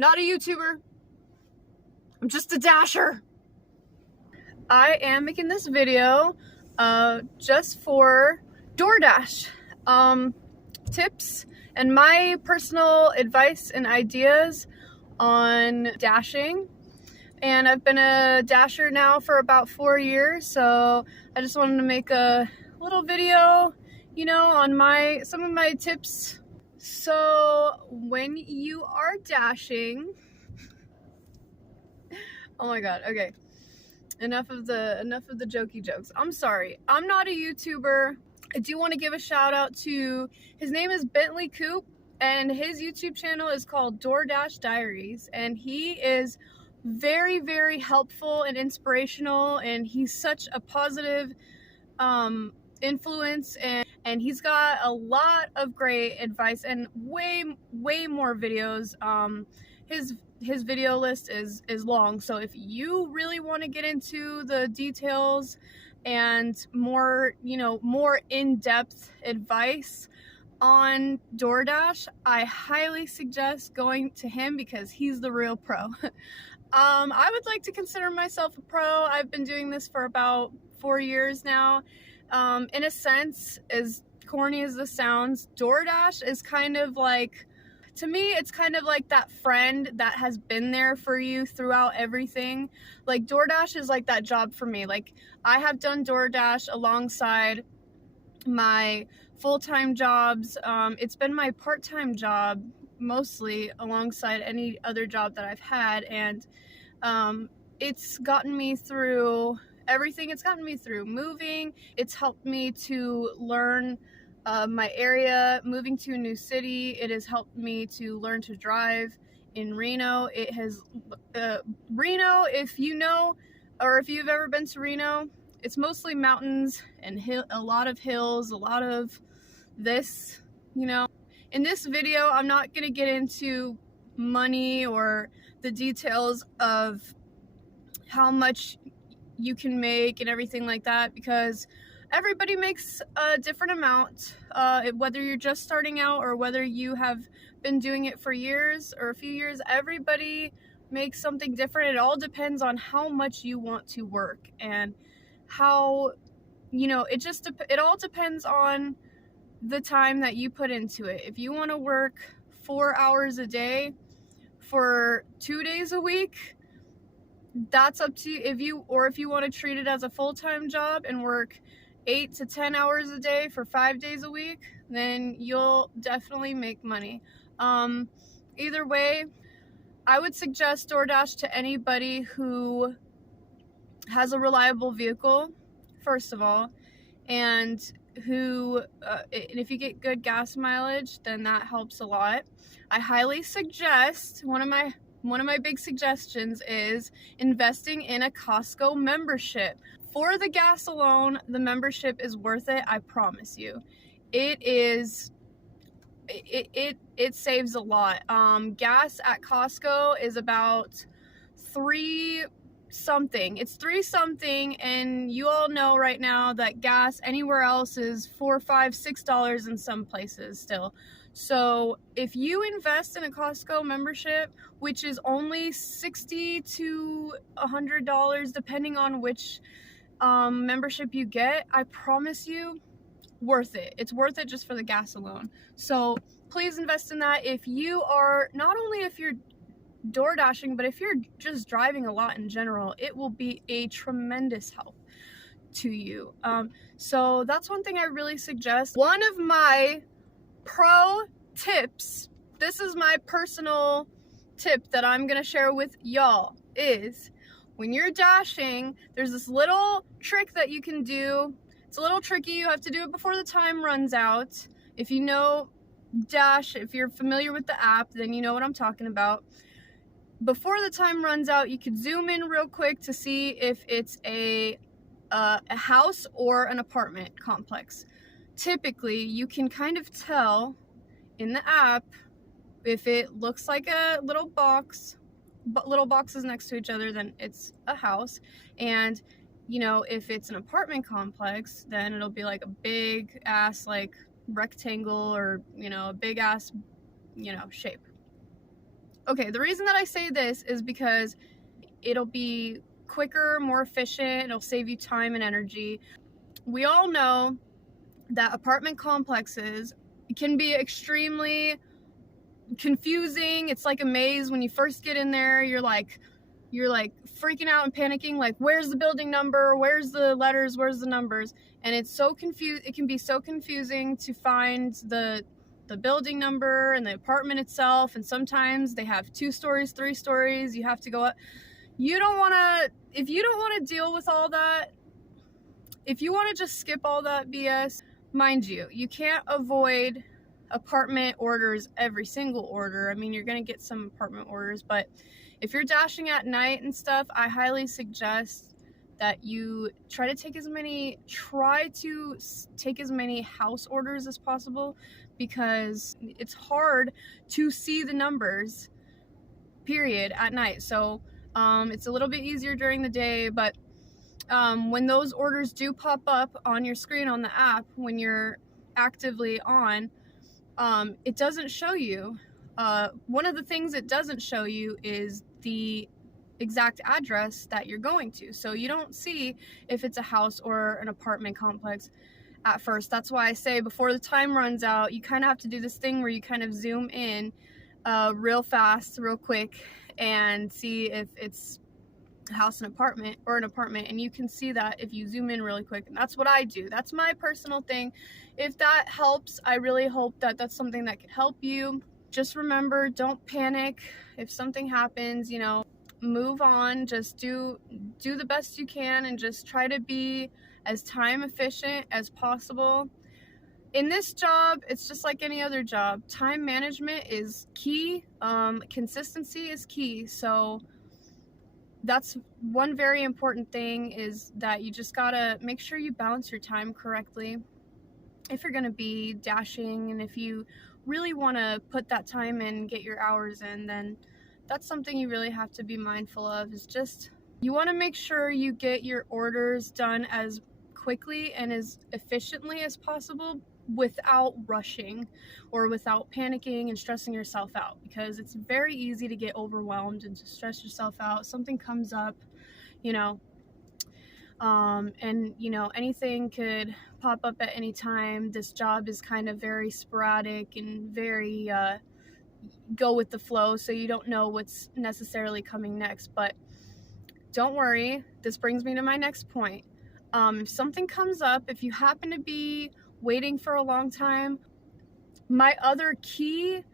Not a YouTuber. I'm just a dasher. I am making this video just for DoorDash tips and my personal advice and ideas on dashing. And I've been a dasher now for about 4 years, so I just wanted to make a little video, you know, on some of my tips. So when you are dashing, oh my god, okay. Enough of the jokey jokes. I'm sorry. I'm not a YouTuber. I do want to give a shout out to, his name is Bentley Coop, and his YouTube channel is called DoorDash Diaries, and he is very, very helpful and inspirational, and he's such a positive influence, and he's got a lot of great advice and way more videos. His video list is long, so if you really want to get into the details and more, you know, more in-depth advice on DoorDash, I highly suggest going to him because he's the real pro. I would like to consider myself a pro. I've been doing this for about 4 years now. In a sense, as corny as this sounds, DoorDash is kind of like, to me, it's kind of like that friend that has been there for you throughout everything. Like, DoorDash is like that job for me. Like, I have done DoorDash alongside my full-time jobs. It's been my part-time job mostly alongside any other job that I've had, and it's gotten me through everything. It's gotten me through moving. It's helped me to learn my area, moving to a new city. It has helped me to learn to drive in Reno. It has Reno, if you know, or if you've ever been to Reno, it's mostly mountains and a lot of hills, a lot of this, you know. In this video, I'm not going to get into money or the details of how much you can make and everything like that, because everybody makes a different amount, whether you're just starting out or whether you have been doing it for years or a few years. Everybody makes something different. It all depends on how much you want to work and how, you know, it all depends on the time that you put into it. If you want to work 4 hours a day for 2 days a week, that's up to you. If you want to treat it as a full-time job and work 8 to 10 hours a day for 5 days a week, then you'll definitely make money. Either way, I would suggest DoorDash to anybody who has a reliable vehicle, first of all, and who and if you get good gas mileage, then that helps a lot. I highly suggest, one of my big suggestions is investing in a Costco membership. For the gas alone, the membership is worth it, I promise you. It saves a lot. Gas at Costco is about $3 something. It's $3 something, and you all know right now that gas anywhere else is $4, $5, $6 in some places still. So if you invest in a Costco membership, which is only $60 to $100 depending on which membership you get, I promise you, worth it. It's worth it just for the gas alone. So please invest in that. If you are, not only if you're door dashing, but if you're just driving a lot in general, it will be a tremendous help to you. So that's one thing I really suggest. One of my pro tips, this is my personal tip that I'm gonna share with y'all, is when you're dashing, there's this little trick that you can do. It's a little tricky. You have to do it before the time runs out. If you know Dash, if you're familiar with the app, then you know what I'm talking about. Before the time runs out, you could zoom in real quick to see if it's a house or an apartment complex. Typically, you can kind of tell in the app if it looks like a little box, but little boxes next to each other, then it's a house. And, you know, if it's an apartment complex, then it'll be like a big ass like rectangle, or, you know, a big ass, you know, shape. Okay, the reason that I say this is because it'll be quicker, more efficient, it'll save you time and energy. We all know that apartment complexes can be extremely confusing. It's like a maze. When you first get in there, you're like freaking out and panicking, like, where's the building number, where's the letters, where's the numbers? And it's so it can be so confusing to find the building number and the apartment itself. And sometimes they have 2 stories, 3 stories, you have to go up. If you don't want to deal with all that, if you want to just skip all that BS, mind you can't avoid apartment orders every single order. I mean, you're going to get some apartment orders, but if you're dashing at night and stuff, I highly suggest that you try to take as many house orders as possible, because it's hard to see the numbers, period, at night. So it's a little bit easier during the day, but when those orders do pop up on your screen on the app, when you're actively on, it doesn't show you. One of the things it doesn't show you is the exact address that you're going to. So you don't see if it's a house or an apartment complex at first. That's why I say before the time runs out, you kind of have to do this thing where you kind of zoom in real fast, real quick, and see if it's a house, an apartment, and you can see that if you zoom in really quick. And that's what I do. That's my personal thing. If that helps, I really hope that that's something that can help you. Just remember, don't panic. If something happens, move on. Just do the best you can, and just try to be as time efficient as possible. In this job, it's just like any other job. Time management is key. Consistency is key. So that's one very important thing, is that you just gotta make sure you balance your time correctly if you're gonna be dashing. And if you really want to put that time in, get your hours in, then that's something you really have to be mindful of. Is just, you want to make sure you get your orders done as quickly and as efficiently as possible without rushing or without panicking and stressing yourself out, because it's very easy to get overwhelmed and to stress yourself out. Something comes up, and anything could pop up at any time. This job is kind of very sporadic and very go with the flow, so you don't know what's necessarily coming next. But don't worry, this brings me to my next point. If something comes up, if you happen to be waiting for a long time, my other key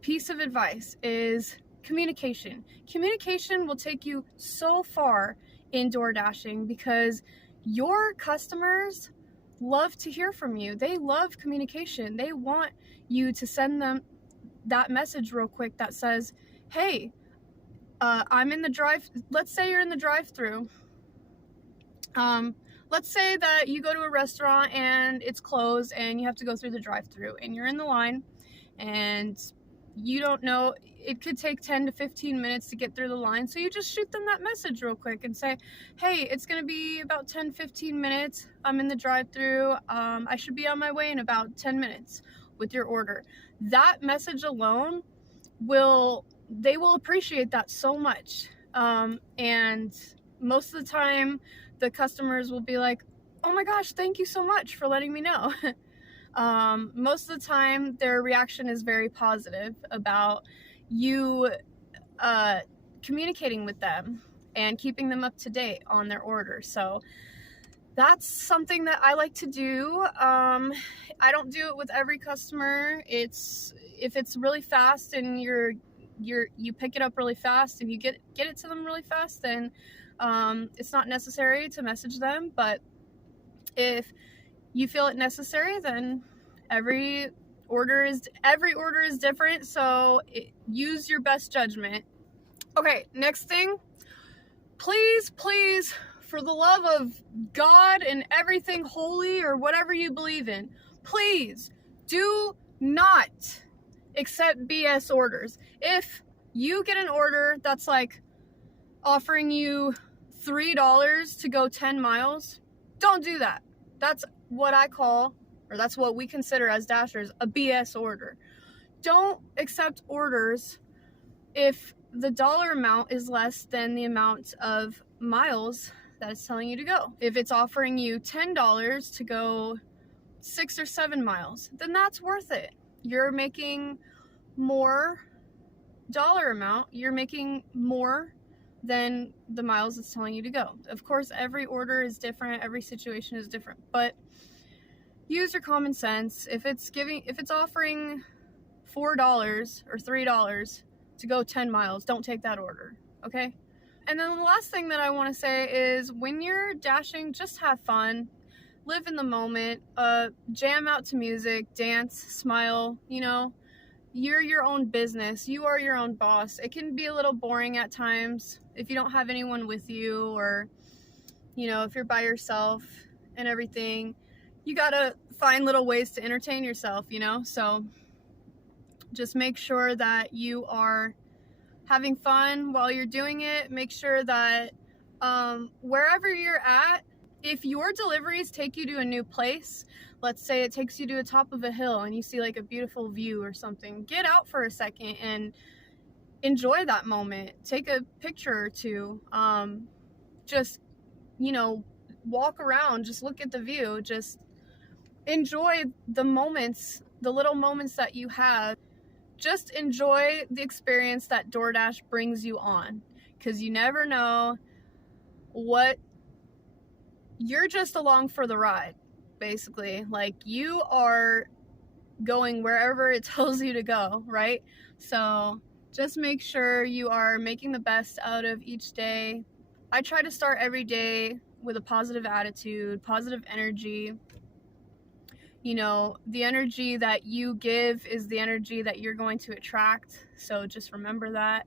piece of advice is communication. Communication will take you so far in door dashing, because your customers love to hear from you. They love communication. They want you to send them that message real quick that says, hey, I'm in the let's say you're in the drive-through. Let's say that you go to a restaurant and it's closed and you have to go through the drive-through, and you're in the line and you don't know, it could take 10 to 15 minutes to get through the line. So you just shoot them that message real quick and say, hey, it's going to be about 10-15 minutes. I'm in the drive-through. I should be on my way in about 10 minutes with your order. That message alone they will appreciate that so much. And most of the time the customers will be like, oh my gosh, thank you so much for letting me know. Most of the time their reaction is very positive about you communicating with them and keeping them up to date on their order. So that's something that I like to do. I don't do it with every customer. If it's really fast and you pick it up really fast and you get it to them really fast, then it's not necessary to message them. But if you feel it necessary, then every order is different, so use your best judgment. Okay, next thing, please, for the love of God and everything holy or whatever you believe in, please do not accept BS orders. If you get an order that's like offering you $3 to go 10 miles, don't do that. That's what I call, or that's what we consider as dashers, a BS order. Don't accept orders if the dollar amount is less than the amount of miles that it's telling you to go. If it's offering you $10 to go 6 or 7 miles, then that's worth it. You're making more dollar amount, you're making more than the miles it's telling you to go. Of course, every order is different, every situation is different, but use your common sense. If it's offering $4 or $3 to go 10 miles, don't take that order, okay? And then the last thing that I want to say is when you're dashing, just have fun, live in the moment, jam out to music, dance, smile, you know. You're your own business. You are your own boss. It can be a little boring at times if you don't have anyone with you, or, you know, if you're by yourself and everything. You gotta find little ways to entertain yourself, you know? So just make sure that you are having fun while you're doing it. Make sure that wherever you're at, if your deliveries take you to a new place, let's say it takes you to the top of a hill and you see like a beautiful view or something, get out for a second and enjoy that moment. Take a picture or two. Just, you know, walk around, just look at the view, just enjoy the moments, the little moments that you have. Just enjoy the experience that DoorDash brings you on, because you never know what, you're just along for the ride, basically. Like, you are going wherever it tells you to go, right? So just make sure you are making the best out of each day. I try to start every day with a positive attitude, positive energy. You know, the energy that you give is the energy that you're going to attract. So just remember that.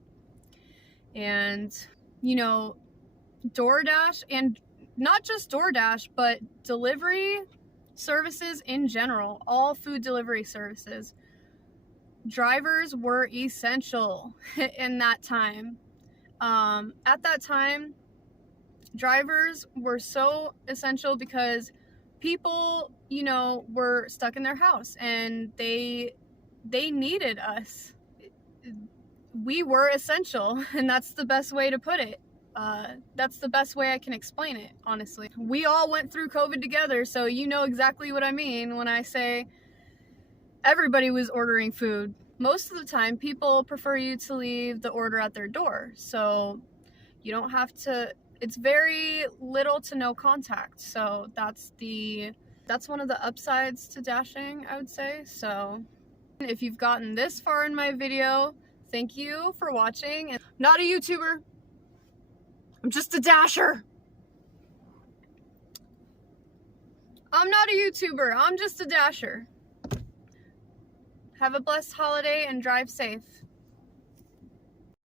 And, you know, DoorDash, and not just DoorDash, but delivery services in general, all food delivery services, drivers were essential in that time. At that time, drivers were so essential because people, you know, were stuck in their house and they needed us. We were essential, and that's the best way to put it. That's the best way I can explain it, honestly. We all went through COVID together, so you know exactly what I mean when I say everybody was ordering food. Most of the time, people prefer you to leave the order at their door, so you don't have to, it's very little to no contact. So that's one of the upsides to dashing, I would say. So if you've gotten this far in my video, thank you for watching. I'm not a YouTuber. I'm just a dasher. I'm not a YouTuber. I'm just a dasher. Have a blessed holiday and drive safe.